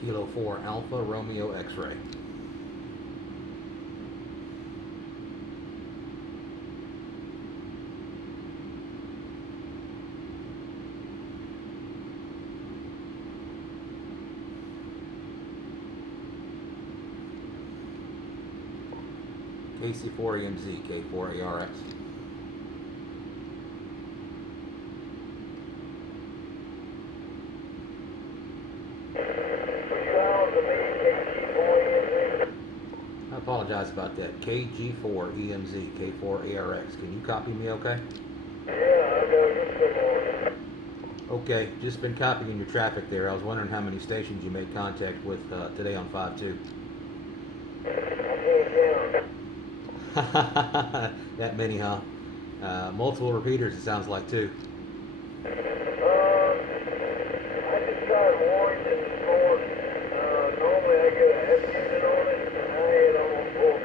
Kilo 4 Alpha Romeo X-ray. KC4 EMZ, K4 ARX. I apologize about that. KG4 EMZ, K4 ARX. Can you copy me okay? Yeah, I got it. Okay, just been copying your traffic there. I was wondering how many stations you made contact with today on 5-2. That many, huh? Multiple repeaters, it sounds like, too. I just tried Warrington this morning. Normally I get a F unit on it, and I had almost full.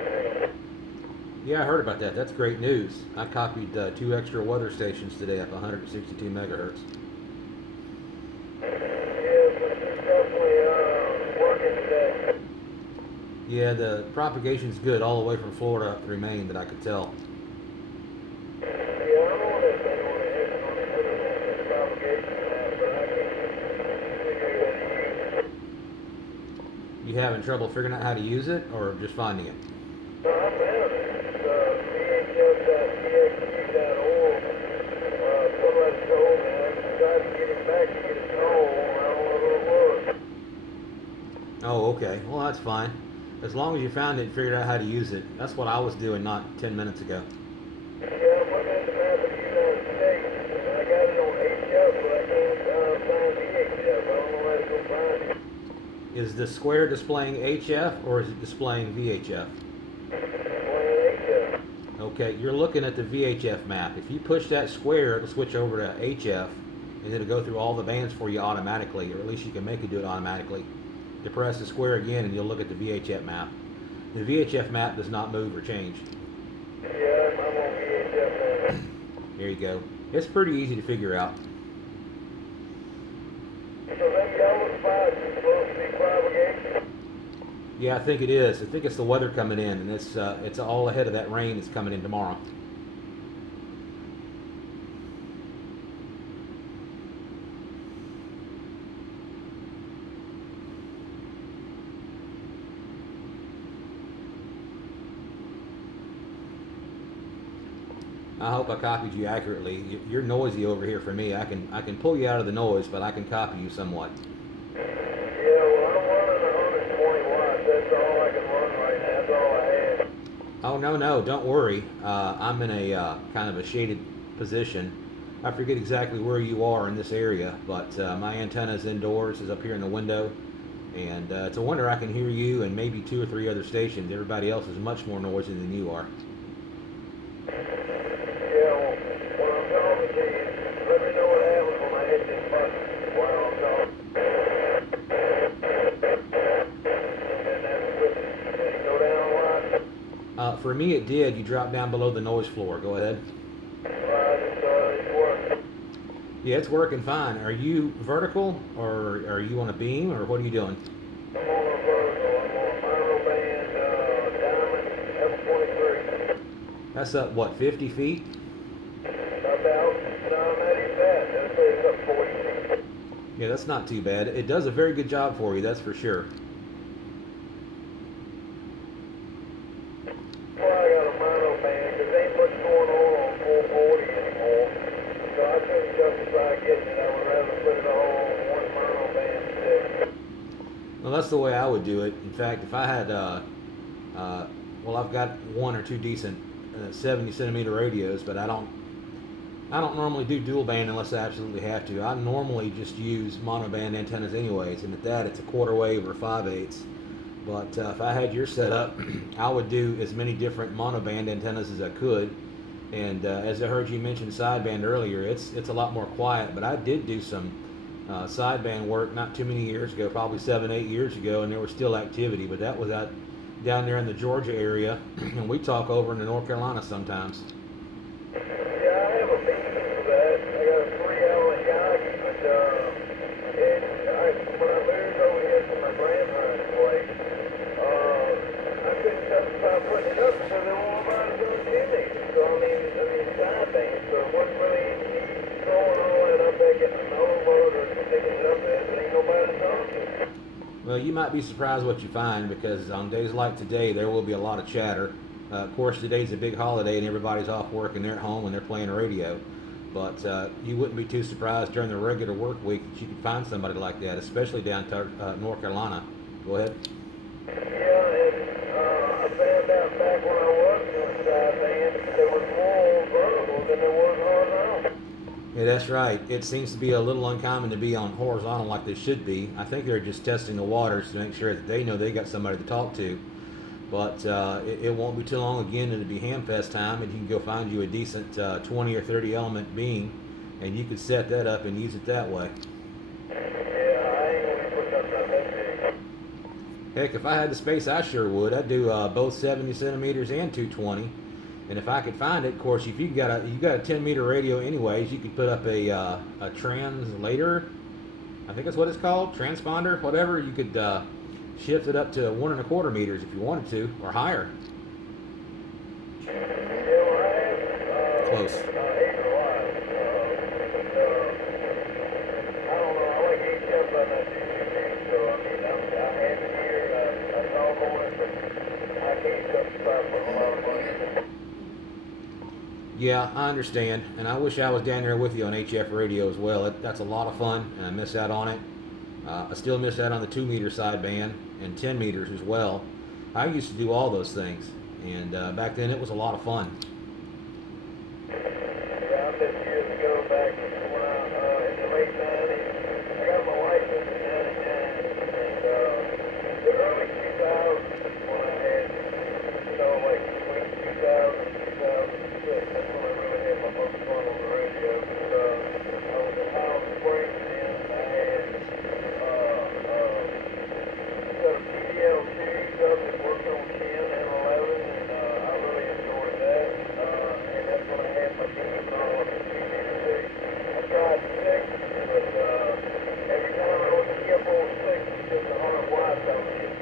Yeah, I heard about that. That's great news. I copied 2 extra weather stations today up 162 megahertz. Yeah, it's definitely working today. Yeah, the propagation's good all the way from Florida up through Maine that I could tell. Yeah, I'm on that thing on the propagation map, but I can't figure out how to use it. You having trouble figuring out how to use it or just finding it? No, I found it. VHF.txt.org. Somebody told me. I tried to get him back to get his call. I don't know who it was. Oh, okay. Well, that's fine. As long as you found it and figured out how to use it. That's what I was doing not 10 minutes ago. Yeah, I'm looking at the map of the United States. I got it on HF, but I can't find VHF. I don't know where to go find it. Is the square displaying HF or is it displaying VHF? HF. Okay, you're looking at the VHF map. If you push that square, it'll switch over to HF and it'll go through all the bands for you automatically, or at least you can make it do it automatically. You press the square again and you'll look at the VHF map. The VHF map does not move or change. Yeah, I'm on VHF now. There you go. It's pretty easy to figure out. So that yellow spot is supposed to be propagation? Yeah, I think it is. I think it's the weather coming in, and it's all ahead of that rain that's coming in tomorrow. I hope I copied you accurately. You're noisy over here for me. I can pull you out of the noise, but I can copy you somewhat. Yeah, well, I'm running 120 watts. That's all I can run right now. That's all I have. Oh, no, don't worry. I'm in a kind of a shaded position. I forget exactly where you are in this area, but my antenna is indoors, is up here in the window, and it's a wonder I can hear you and maybe 2 or 3 other stations. Everybody else is much more noisy than you are. Yeah, well, what I'm talking to you, let me know what happens when I hit this button while I'm talking. And that's good. Did it go down a lot? For me, it did. You dropped down below the noise floor. Go ahead. It's working. Yeah, it's working fine. Are you vertical, or are you on a beam, or what are you doing? I'm on a vertical. I'm on a mono band Diamond F23. That's up, what, 50 feet? About, no, not even that. I'd say it's up 40 feet. Yeah, that's not too bad. It does a very good job for you, that's for sure. Well, I got a mono band because ain't much going on 440 anymore. So I couldn't justify getting it. I would rather put it all on one mono band instead. Well, that's the way I would do it. In fact, if I had, well, I've got 1 or 2 decent 70 centimeter radios, but I don't normally do dual band unless I absolutely have to. I normally just use monoband antennas anyways, and at that it's a quarter wave or 5/8. But if I had your setup, I would do as many different monoband antennas as I could. And as I heard you mention sideband earlier, it's a lot more quiet. But I did do some sideband work not too many years ago, probably 7-8 years ago, and there was still activity. But that was out down there in the Georgia area, and we talk over into North Carolina sometimes. Yeah, I have a beam for that. I got a 3 Allen Yagi, but when I moved over here to my Well, you might be surprised what you find because on days like today, there will be a lot of chatter. Of course, today's a big holiday and everybody's off work and they're at home and they're playing radio. But you wouldn't be too surprised during the regular work week that you could find somebody like that, especially down to North Carolina. Go ahead. Yeah, and I found out back when I was doing side band, there was more vertical than there was horizontal. Yeah, that's right. It seems to be a little uncommon to be on horizontal like they should be. I think they're just testing the waters to make sure that they know they got somebody to talk to. But it won't be too long again, and it'll be Hamfest time, and you can go find you a decent 20 or 30 element beam, and you can set that up and use it that way. Yeah, I ain't gonna put something that big. Heck, if I had the space, I sure would. I'd do both 70 centimeters and 220. And if I could find it, of course, if you got a 10-meter radio anyways, you could put up a translator. I think that's what it's called, transponder, whatever. You could shift it up to 1.25 meters if you wanted to, or higher. Yeah, well, I have, Close. acre wide, I don't know, I like HF, but I'm not too big, so I mean, I have it here, I saw on it, but I can't subscribe for a lot of money. Yeah, I understand, and I wish I was down there with you on HF radio as well. That's a lot of fun, and I miss out on it. I still miss out on the 2-meter sideband and 10 meters as well. I used to do all those things, and back then it was a lot of fun. Yeah, I bet years ago, back when I, in the late 90s, I got my license in 99, and the early 2000s when I had, like between 2000 and 2006, that's when I really had my most fun on the radio. I was in Highland Springs then, I had set of PDL2s up that worked on 10 and 11, and I really enjoyed that. And that's when I had my beams on 2-meter 6. I tried 6, but every time I would key up on 6, it's just 100 watts. I was just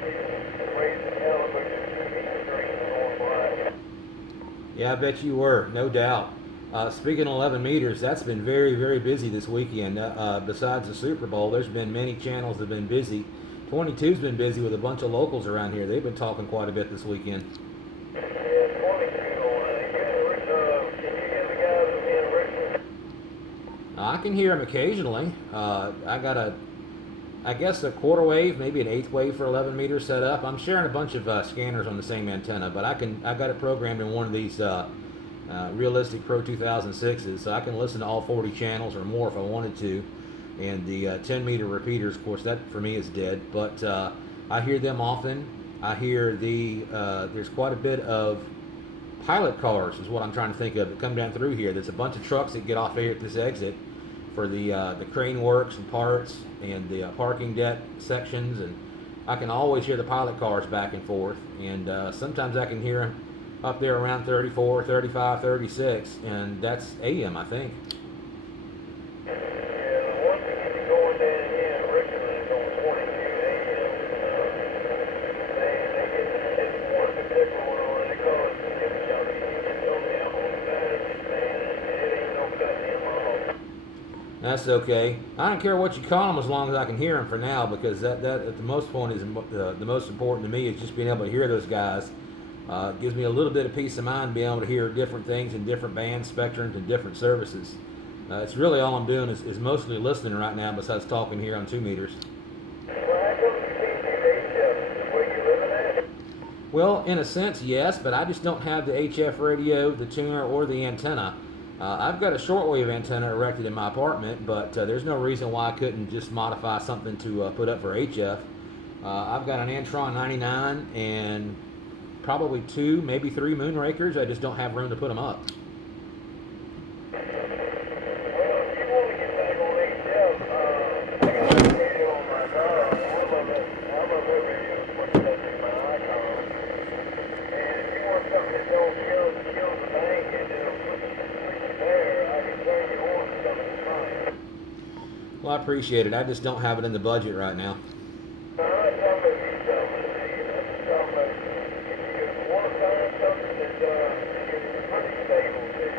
raising elevators 2 meters green and going wide. Yeah, I bet you were, no doubt. Speaking of 11 meters, that's been very, very busy this weekend. Besides the Super Bowl, there's been many channels that have been busy. 22's been busy with a bunch of locals around here. They've been talking quite a bit this weekend. Yeah, 22 on it. Can you hear the guys in Richmond? I can hear them occasionally. I got I guess a quarter wave, maybe an eighth wave for 11 meters set up. I'm sharing a bunch of scanners on the same antenna, but I got it programmed in one of these realistic Pro 2006s, so I can listen to all 40 channels or more if I wanted to. And the 10-meter repeaters, of course, that for me is dead, but I hear them often. I hear there's quite a bit of pilot cars is what I'm trying to think of that come down through here. There's a bunch of trucks that get off here at this exit for the crane works and parts and the parking deck sections, and I can always hear the pilot cars back and forth, and sometimes I can hear them up there around 34, 35, 36, and that's AM, I think. Yeah, the one thing is going down here in Richmond is on 22 AM. They it's one particular one on they call it Skip Junkie. You can go down on the side, man, and it ain't no cutting him off. That's okay. I don't care what you call them as long as I can hear them for now, because that at the most point is the most important to me is just being able to hear those guys. It gives me a little bit of peace of mind being able to hear different things in different band spectrums and different services. It's really all I'm doing is mostly listening right now besides talking here on 2 meters. Well, how come you can't do HF where you living at? Well, in a sense, yes, but I just don't have the HF radio, the tuner, or the antenna. I've got a shortwave antenna erected in my apartment, but there's no reason why I couldn't just modify something to put up for HF. I've got an Antron 99 and probably 2, maybe 3 Moonrakers. I just don't have room to put them up. Well, if you want to get back on HF, I got a radio on my car. I'm a little bit putting that in my icon. And if you want something that don't kill the bank and it'll put you there, I can turn you on to something that's fine. Well, I appreciate it. I just don't have it in the budget right now. I'm not talking about these something. I'm just talking about if you want to find something that's pretty stable too.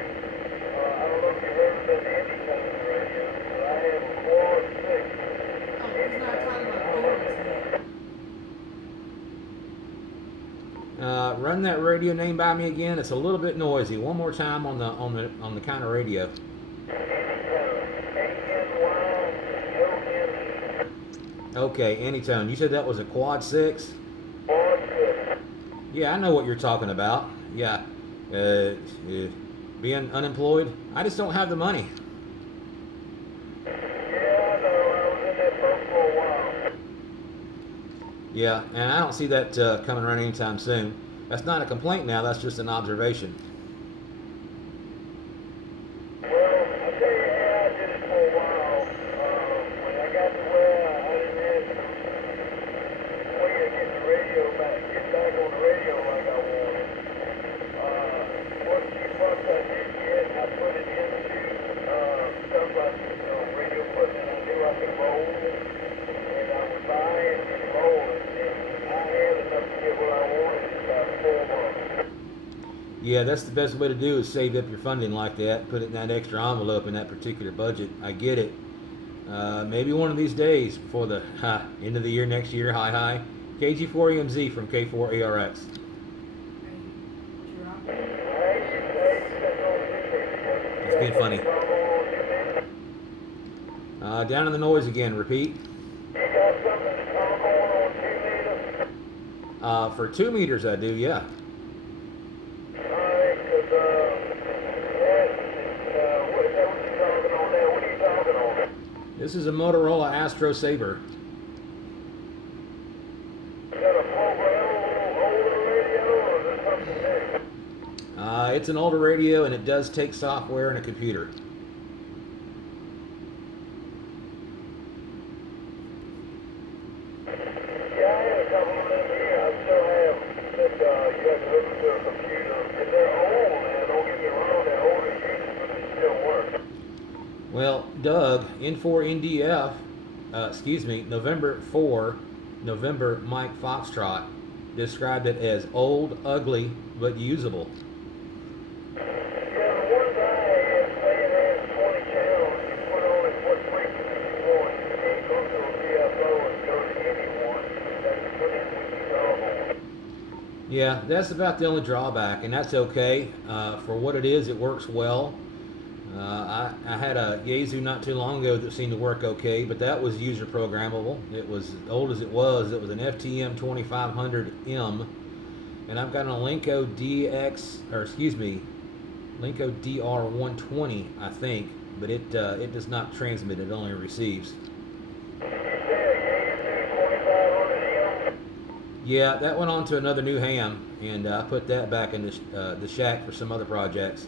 I don't know if you've ever been to any kind of radio, but I have a quad 6. Oh, he's not talking about doors. Run that radio name by me again. It's a little bit noisy. One more time on the counter radio. Okay, Anytone. You said that was a quad 6? Quad 6. Yeah, I know what you're talking about. Yeah. Uh, Being unemployed. I just don't have the money. Yeah, I know. I was in that boat for a while. Yeah, and I don't see that coming around anytime soon. That's not a complaint now. That's just an observation. Well, I tell you how I did it for a while. When I got to where I didn't have a way of getting the radio back, get back on the radio like I wanted. What few bucks I did get, I put it into stuff like radio equipment I knew I could roll, and I would buy it and roll it, and I had enough to get what I wanted in about 4 months. Yeah, that's the best way to do is save up your funding like that, put it in that extra envelope in that particular budget. I get it. Maybe one of these days before the end of the year next year, hi. KG4EMZ from K4ARX. It's being funny. Down in the noise again, repeat. You got something to come on 2 meters? For 2 meters I do, yeah. Alright, because, what is that what you're talking on there? What are you talking on? This is a Motorola Astro Saber. Is that a programmable older radio, or is it something new? It's an older radio and it does take software and a computer. Yeah, I had a couple of them here. I still have that you have to hook to a computer. And they're old, man. Don't get me wrong. They're older units, but they still work. Well, Doug, N4NDF, November 4, November Mike Foxtrot, described it as old, ugly, but usable. Yeah, the ones I had say it has 20 channels. You put on it what frequency you want. You can't go to a VFO and go to anyone. You have to put in what you call on. Yeah, that's about the only drawback, and that's okay. For what it is, it works well. I had a Yaesu not too long ago that seemed to work okay, but that was user programmable. It was as old as it was. It was an FTM 2500M, and I've got a Linko Linko DR120, I think, but it does not transmit. It only receives. Yeah, that went on to another new ham, and I put that back in the shack for some other projects.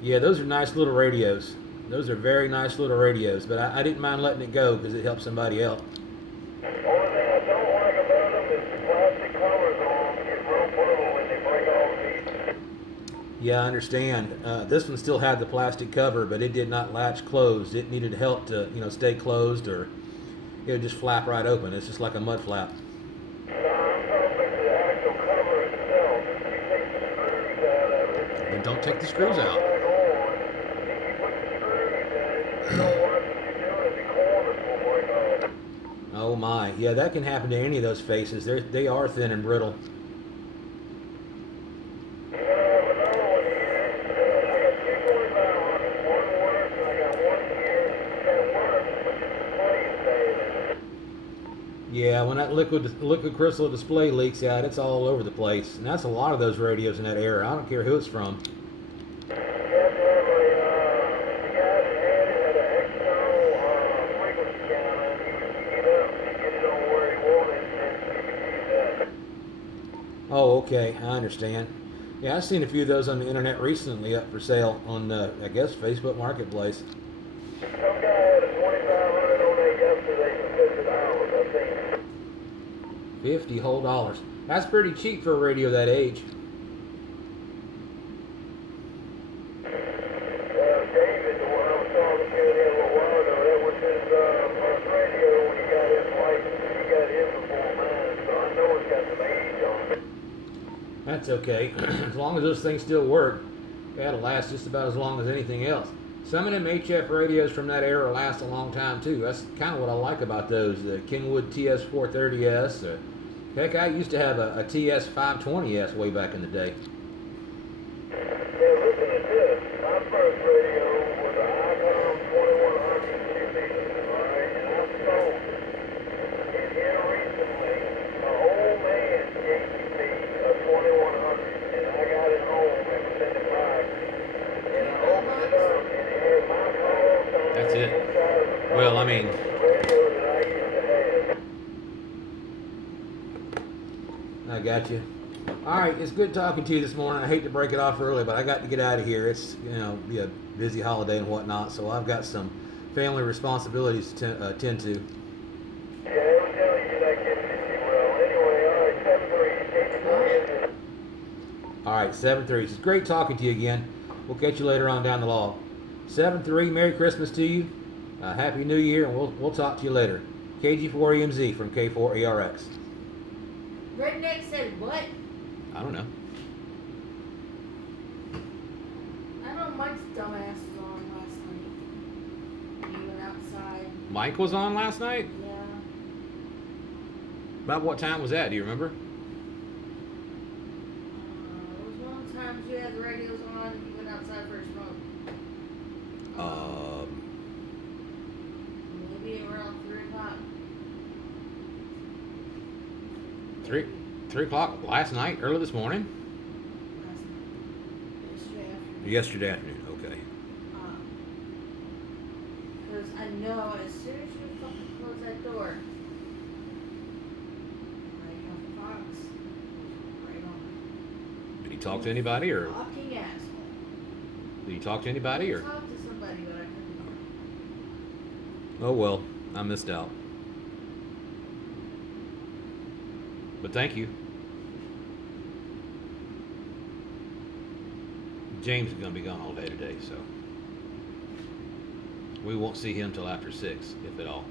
Yeah, those are nice little radios. Those are very nice little radios, but I didn't mind letting it go because it helped somebody else. Only thing I don't like about them is the plastic covers on them get real brittle when they break all the pieces. Yeah, I understand. This one still had the plastic cover, but it did not latch closed. It needed help to, stay closed, or it would just flap right open. It's just like a mud flap. No, I'm talking about the actual cover itself. You take the screws out of it. Then don't take the screws out. Back on, and you put the screws in, you don't watch what you're doing, the corners will break off. Oh my, yeah, that can happen to any of those faces. They are thin and brittle. Yeah, I have another one here. I got two 2500s. One works, and I got one here that works, but the display is bad. Yeah, when that liquid crystal display leaks out, it's all over the place. And that's a lot of those radios in that era. I don't care who it's from. You have to have the guy that had an external frequency counter, and he would pick it up and get it on where he wanted, and you could use that. Oh, okay, I understand. Yeah, I've seen a few of those on the internet recently up for sale on, I guess, Facebook Marketplace. Some guy had a 2500 on there yesterday for $50, I think. 50 whole dollars. That's pretty cheap for a radio that age. David, the one I was talking to there a little while ago, that was his first radio when he got his license. He got his before mine, so I know it's got some age on it. That's okay. As long as those things still work, that'll last just about as long as anything else. Some of them HF radios from that era last a long time too. That's kind of what I like about those. The Kenwood TS430S. Heck, I used to have a TS520S way back in the day. Yeah, listen to this. My first radio was an Icon 2100 QB, alright? And I sold it here recently. An old man gave me a 2100, and I got it home and sent it back. And I opened it up, and it had my call sign That's it. inside of the Well, I mean, radio that I used to have. I got you. All right, it's good talking to you this morning. I hate to break it off early, but I got to get out of here. It's be a busy holiday and whatnot, so I've got some family responsibilities to attend to. Yeah, they were telling you that kid did you well. Anyway, alright, 7-3, All right, 7-3. It's great talking to you again. We'll catch you later on down the law. 7-3. Merry Christmas to you. Happy New Year, and we'll talk to you later. KG4EMZ from K4ARX. Redneck said what? I don't know. I know Mike's dumbass was on last night. He went outside. Mike was on last night? Yeah. About what time was that? Do you remember? It was one of the times you had the radios on and you went outside for a smoke. Maybe around 3 o'clock. 3 o'clock last night, early this morning? Last night. Yesterday afternoon, okay. Because I know as soon as you fucking close that door, right off the box, right on. Did he talk to anybody, or Fucking asshole. did he talk to anybody, or? I talked to somebody, but I couldn't. Oh well, I missed out. But thank you. James is going to be gone all day today, so we won't see him till after 6, if at all.